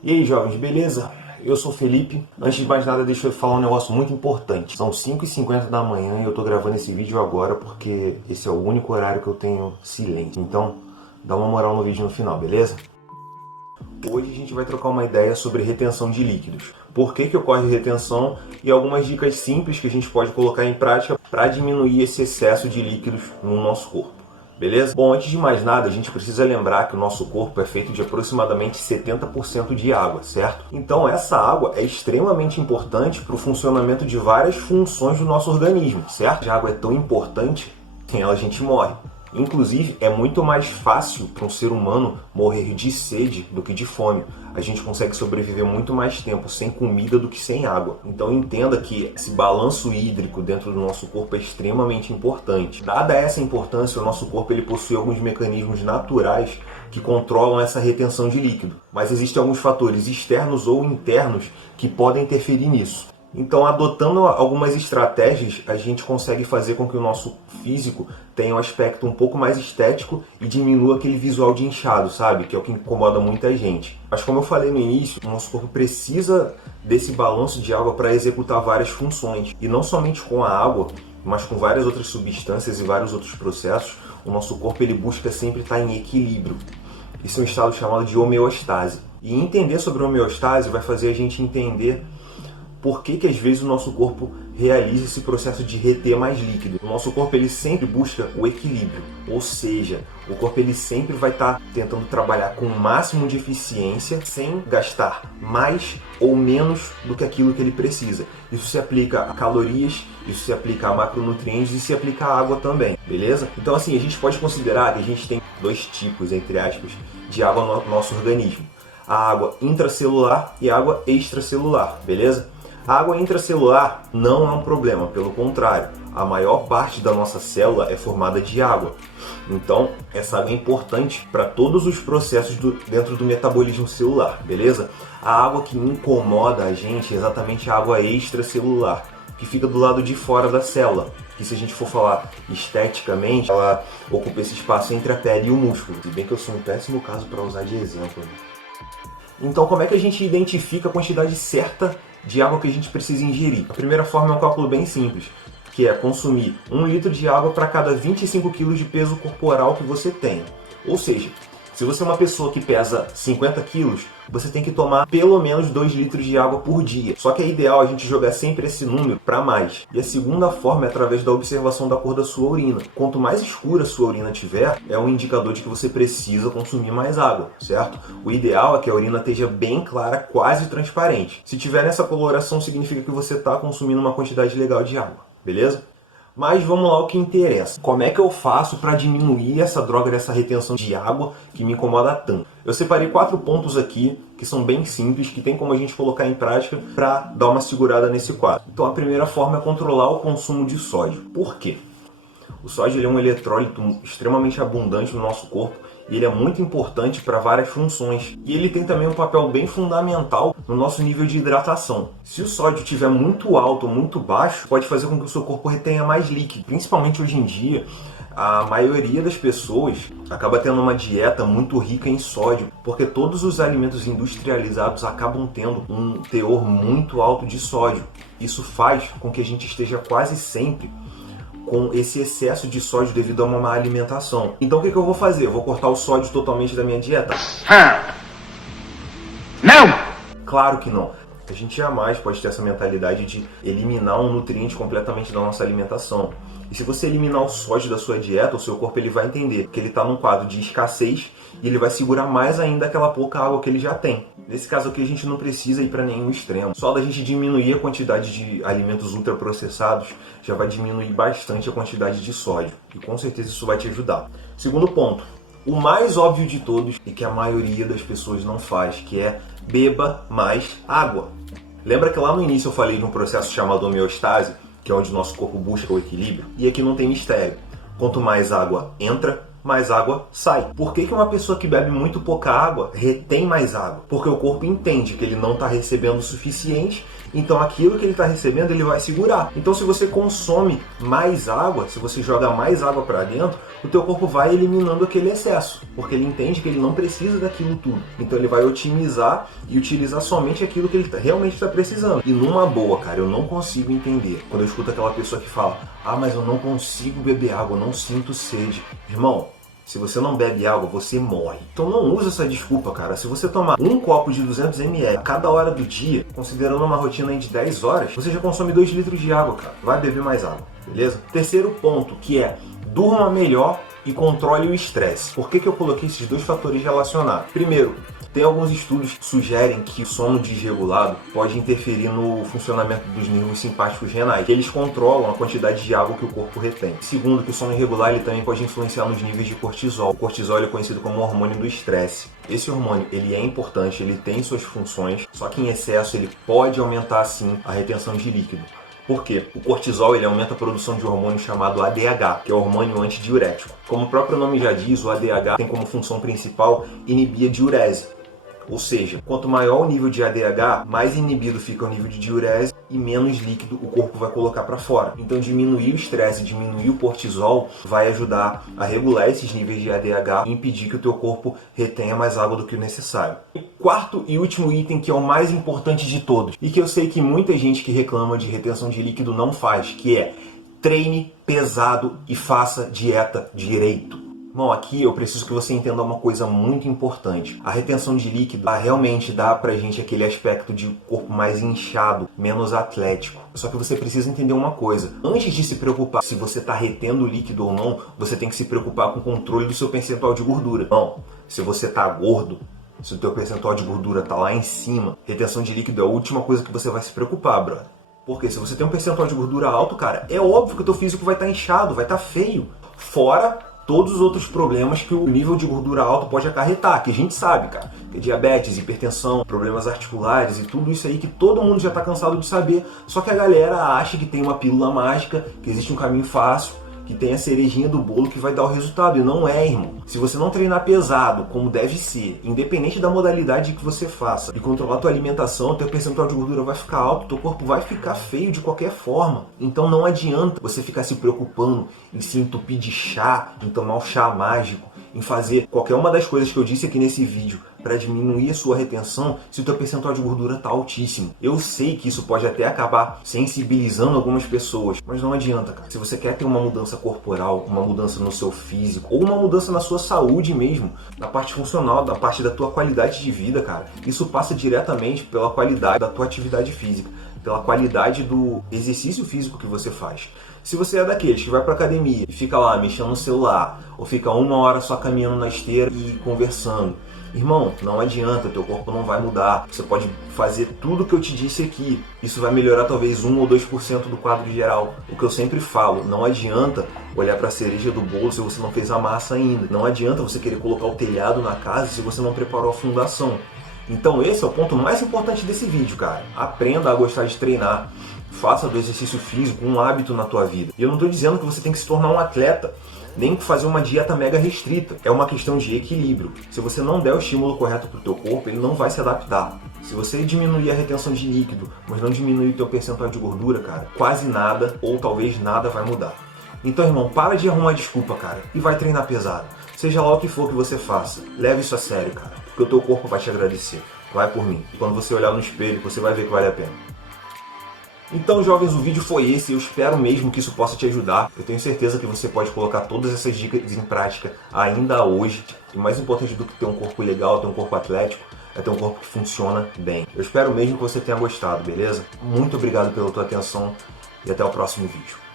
E aí, jovens, beleza? Eu sou o Felipe. Antes de mais nada, deixa eu falar um negócio muito importante. São 5h50 da manhã e eu tô gravando esse vídeo agora porque esse é o único horário que eu tenho silêncio. Então, dá uma moral no vídeo no final, beleza? Hoje a gente vai trocar uma ideia sobre retenção de líquidos. Por que ocorre retenção e algumas dicas simples que a gente pode colocar em prática para diminuir esse excesso de líquidos no nosso corpo. Beleza? Bom, antes de mais nada, a gente precisa lembrar que o nosso corpo é feito de aproximadamente 70% de água, certo? Então essa água é extremamente importante para o funcionamento de várias funções do nosso organismo, certo? A água é tão importante que sem ela a gente morre. Inclusive, é muito mais fácil para um ser humano morrer de sede do que de fome. A gente consegue sobreviver muito mais tempo sem comida do que sem água. Então entenda que esse balanço hídrico dentro do nosso corpo é extremamente importante. Dada essa importância, o nosso corpo ele possui alguns mecanismos naturais que controlam essa retenção de líquido. Mas existem alguns fatores externos ou internos que podem interferir nisso. Então, adotando algumas estratégias, a gente consegue fazer com que o nosso físico tenha um aspecto um pouco mais estético e diminua aquele visual de inchado, sabe? Que é o que incomoda muita gente. Mas como eu falei no início, o nosso corpo precisa desse balanço de água para executar várias funções. E não somente com a água, mas com várias outras substâncias e vários outros processos, o nosso corpo ele busca sempre estar em equilíbrio. Isso é um estado chamado de homeostase. E entender sobre homeostase vai fazer a gente entender por que às vezes o nosso corpo realiza esse processo de reter mais líquido. O nosso corpo ele sempre busca o equilíbrio, ou seja, o corpo ele sempre vai estar tentando trabalhar com o máximo de eficiência sem gastar mais ou menos do que aquilo que ele precisa. Isso se aplica a calorias, isso se aplica a macronutrientes e se aplica à água também, beleza? Então assim, a gente pode considerar que a gente tem dois tipos, entre aspas, de água no nosso organismo. A água intracelular e a água extracelular, beleza? A água intracelular não é um problema, pelo contrário, a maior parte da nossa célula é formada de água. Então, essa água é importante para todos os processos dentro do metabolismo celular, beleza? A água que incomoda a gente é exatamente a água extracelular, que fica do lado de fora da célula, que se a gente for falar esteticamente, ela ocupa esse espaço entre a pele e o músculo, se bem que eu sou um péssimo caso para usar de exemplo. Então, como é que a gente identifica a quantidade certa de água que a gente precisa ingerir? A primeira forma é um cálculo bem simples, que é consumir 1 litro de água para cada 25 kg de peso corporal que você tem. Ou seja, se você é uma pessoa que pesa 50 quilos, você tem que tomar pelo menos 2 litros de água por dia. Só que é ideal a gente jogar sempre esse número para mais. E a segunda forma é através da observação da cor da sua urina. Quanto mais escura a sua urina tiver, é um indicador de que você precisa consumir mais água, certo? O ideal é que a urina esteja bem clara, quase transparente. Se tiver nessa coloração, significa que você está consumindo uma quantidade legal de água, beleza? Mas vamos lá ao que interessa. Como é que eu faço para diminuir essa droga dessa retenção de água que me incomoda tanto? Eu separei 4 pontos aqui que são bem simples, que tem como a gente colocar em prática para dar uma segurada nesse quadro. Então a primeira forma é controlar o consumo de sódio. Por quê? O sódio ele é um eletrólito extremamente abundante no nosso corpo e ele é muito importante para várias funções. E ele tem também um papel bem fundamental no nosso nível de hidratação. Se o sódio estiver muito alto ou muito baixo, pode fazer com que o seu corpo retenha mais líquido. Principalmente hoje em dia, a maioria das pessoas acaba tendo uma dieta muito rica em sódio, porque todos os alimentos industrializados acabam tendo um teor muito alto de sódio. Isso faz com que a gente esteja quase sempre com esse excesso de sódio devido a uma má alimentação. Então o que eu vou fazer? Eu vou cortar o sódio totalmente da minha dieta? Não! Claro que não. A gente jamais pode ter essa mentalidade de eliminar um nutriente completamente da nossa alimentação. E se você eliminar o sódio da sua dieta, o seu corpo ele vai entender que ele está num quadro de escassez e ele vai segurar mais ainda aquela pouca água que ele já tem. Nesse caso aqui a gente não precisa ir para nenhum extremo. Só da gente diminuir a quantidade de alimentos ultraprocessados já vai diminuir bastante a quantidade de sódio. E com certeza isso vai te ajudar. Segundo ponto, o mais óbvio de todos e que a maioria das pessoas não faz, que é beba mais água. Lembra que lá no início eu falei de um processo chamado homeostase, que é onde o nosso corpo busca o equilíbrio? E aqui não tem mistério. Quanto mais água entra, mais água sai. Por que uma pessoa que bebe muito pouca água retém mais água? Porque o corpo entende que ele não está recebendo o suficiente Então aquilo que ele está recebendo, ele vai segurar. Então se você consome mais água, se você joga mais água para dentro, o teu corpo vai eliminando aquele excesso, porque ele entende que ele não precisa daquilo tudo. Então ele vai otimizar e utilizar somente aquilo que ele realmente está precisando. E numa boa, cara, eu não consigo entender quando eu escuto aquela pessoa que fala: ah, mas eu não consigo beber água, eu não sinto sede. Irmão, se você não bebe água, você morre. Então não usa essa desculpa, cara. Se você tomar um copo de 200 ml a cada hora do dia, considerando uma rotina aí de 10 horas, você já consome 2 litros de água, cara. Vai beber mais água, beleza? Terceiro ponto, que é: durma melhor e controle o estresse. Por que eu coloquei esses dois fatores relacionados? Primeiro, tem alguns estudos que sugerem que o sono desregulado pode interferir no funcionamento dos nervos simpáticos renais, que eles controlam a quantidade de água que o corpo retém. Segundo, que o sono irregular ele também pode influenciar nos níveis de cortisol. O cortisol é conhecido como o hormônio do estresse. Esse hormônio ele é importante, ele tem suas funções, só que em excesso ele pode aumentar sim a retenção de líquido. Por quê? O cortisol ele aumenta a produção de um hormônio chamado ADH, que é o hormônio antidiurético. Como o próprio nome já diz, o ADH tem como função principal inibir a diurese. Ou seja, quanto maior o nível de ADH, mais inibido fica o nível de diurese e menos líquido o corpo vai colocar para fora. Então diminuir o estresse, diminuir o cortisol vai ajudar a regular esses níveis de ADH e impedir que o teu corpo retenha mais água do que o necessário. E quarto e último item, que é o mais importante de todos, e que eu sei que muita gente que reclama de retenção de líquido não faz, que é: treine pesado e faça dieta direito. Bom, aqui eu preciso que você entenda uma coisa muito importante. A retenção de líquido realmente dá pra gente aquele aspecto de corpo mais inchado, menos atlético. Só que você precisa entender uma coisa. Antes de se preocupar se você está retendo líquido ou não, você tem que se preocupar com o controle do seu percentual de gordura. Não, se você está gordo, se o teu percentual de gordura está lá em cima, retenção de líquido é a última coisa que você vai se preocupar, brother. Porque se você tem um percentual de gordura alto, cara, é óbvio que o teu físico vai estar inchado, vai estar feio. Fora todos os outros problemas que o nível de gordura alto pode acarretar, que a gente sabe, cara, que é diabetes, hipertensão, problemas articulares e tudo isso aí que todo mundo já tá cansado de saber, só que a galera acha que tem uma pílula mágica, que existe um caminho fácil, que tem a cerejinha do bolo que vai dar o resultado, e não é, irmão. Se você não treinar pesado, como deve ser, independente da modalidade que você faça, e controlar a tua alimentação, teu percentual de gordura vai ficar alto, teu corpo vai ficar feio de qualquer forma. Então não adianta você ficar se preocupando em se entupir de chá, em tomar o chá mágico, em fazer qualquer uma das coisas que eu disse aqui nesse vídeo para diminuir a sua retenção se o teu percentual de gordura está altíssimo. Eu sei que isso pode até acabar sensibilizando algumas pessoas, mas não adianta, cara. Se você quer ter uma mudança corporal, uma mudança no seu físico, ou uma mudança na sua saúde mesmo, na parte funcional, na parte da tua qualidade de vida, cara, isso passa diretamente pela qualidade da tua atividade física, pela qualidade do exercício físico que você faz. Se você é daqueles que vai pra academia e fica lá mexendo no celular, ou fica 1 hora só caminhando na esteira e conversando, irmão, não adianta, teu corpo não vai mudar. Você pode fazer tudo que eu te disse aqui, isso vai melhorar talvez 1 ou 2% do quadro geral. O que eu sempre falo, não adianta olhar para a cereja do bolo se você não fez a massa ainda. Não adianta você querer colocar o telhado na casa se você não preparou a fundação. Então esse é o ponto mais importante desse vídeo, cara. Aprenda a gostar de treinar. Faça do exercício físico um hábito na tua vida. E eu não estou dizendo que você tem que se tornar um atleta, nem fazer uma dieta mega restrita. É uma questão de equilíbrio. Se você não der o estímulo correto para o teu corpo, ele não vai se adaptar. Se você diminuir a retenção de líquido, mas não diminuir o teu percentual de gordura, cara, quase nada ou talvez nada vai mudar. Então, irmão, para de arrumar desculpa, cara, e vai treinar pesado. Seja lá o que for que você faça, leve isso a sério, cara, porque o teu corpo vai te agradecer. Vai por mim. E quando você olhar no espelho, você vai ver que vale a pena. Então, jovens, o vídeo foi esse. Eu espero mesmo que isso possa te ajudar. Eu tenho certeza que você pode colocar todas essas dicas em prática ainda hoje. E mais importante do que ter um corpo legal, ter um corpo atlético, é ter um corpo que funciona bem. Eu espero mesmo que você tenha gostado, beleza? Muito obrigado pela tua atenção e até o próximo vídeo.